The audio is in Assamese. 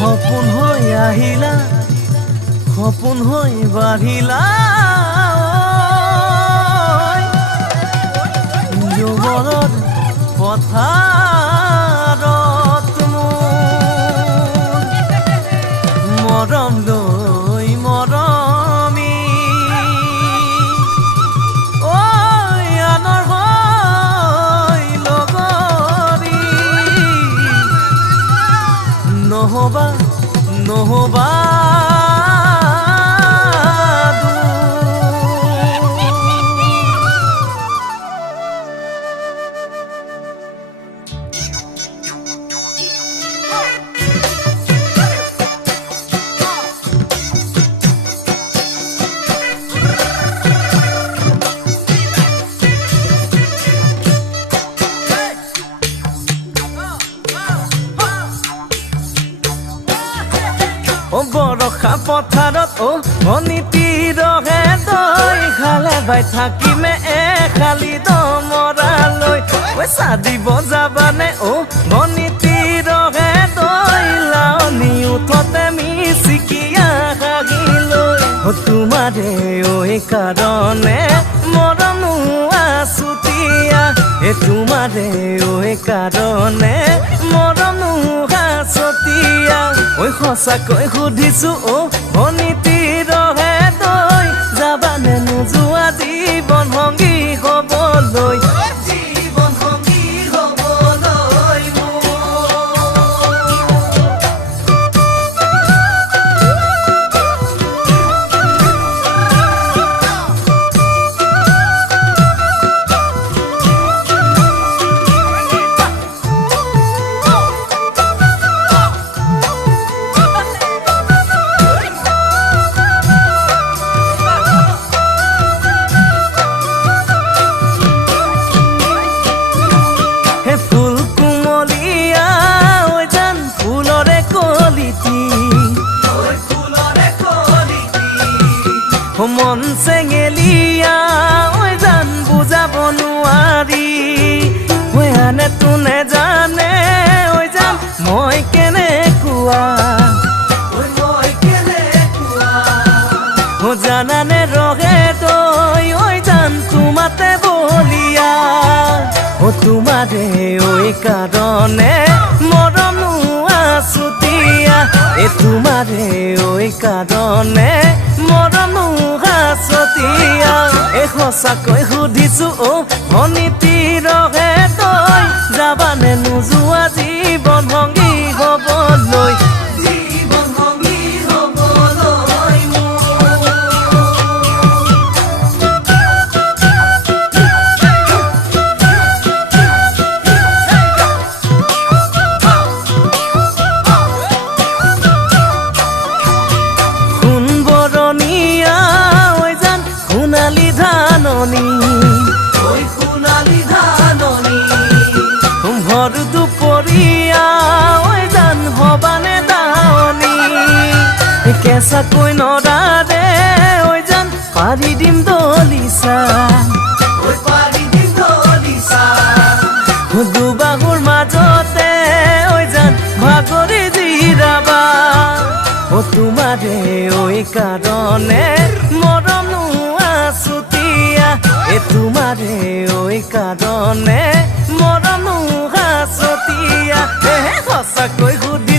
সপোন হৈ আহিলা সপোন হৈ বাঢ়িলা যুগলত পথাৰত মৰম লৈ মৰমি আনৰ হৈ লগৰী নহবা নহবা বৰষা পথাৰত অনীতি ৰহে তই খালে বাই থাকিমে খালি দমৰালৈ পইচা দিব যাবানে অনীতি ৰহে তই লাৱনি উঠতে মিচিকিয়া হাগিলৈ তোমাৰে কাৰণে মৰম আছুতীয়া তোমাৰে কাৰণে মৰম হাছতীয়া সঁচাকৈ সুধিছো অনীতি ৰহে তই যাবানে নোযোৱা জীৱন সংগী হ'বলৈ জীৱন সংগী হ'বলৈ মন চেঙেলিয়া জান বুজাব নোৱাৰি আনে তোনে জানে জান মই কেনেকুৱা জানানে ৰহে তই জান তোমাতে বলিয়া তোমাৰে কাৰণে মৰম আছুতীয়া তোমাৰে কাৰণে মৰম হাছতীয়া সঁচাকৈ সুধিছো অনীতি ৰহে তই যাবানে নোযোৱা জীৱন সংগী হ'বলৈ জীৱন সংগী হ'বলৈ ভৰ দুপৰীয়া জান হবানে দাৱনী কেঁচাকৈ নৰাৰে জান পাৰি দিম দলিচা দুবাহুৰ মাজতে জান ভাগৰি জিৰাবা তোমাৰে কাৰণে মৰম আছুতীয়া তোমাৰে কাৰণে মৰম হাছতীয়া সঁচাকৈ সুধি